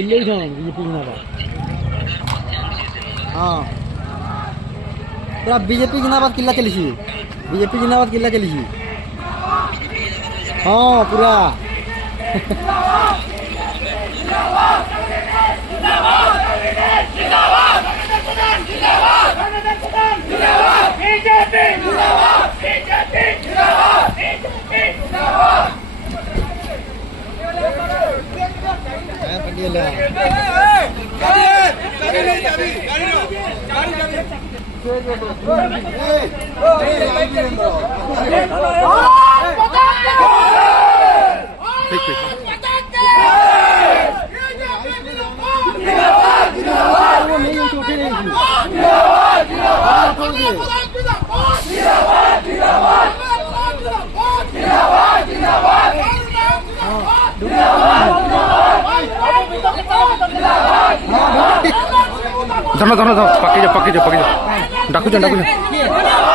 Election BJP जिंदाबाद। हाँ पूरा बीजेपी जिंदाबाद किल्ला चली बीजेपी जिंदाबाद किल्ला चली हाँ पूरा धरो धरो धरो पक्के जा डाकू जा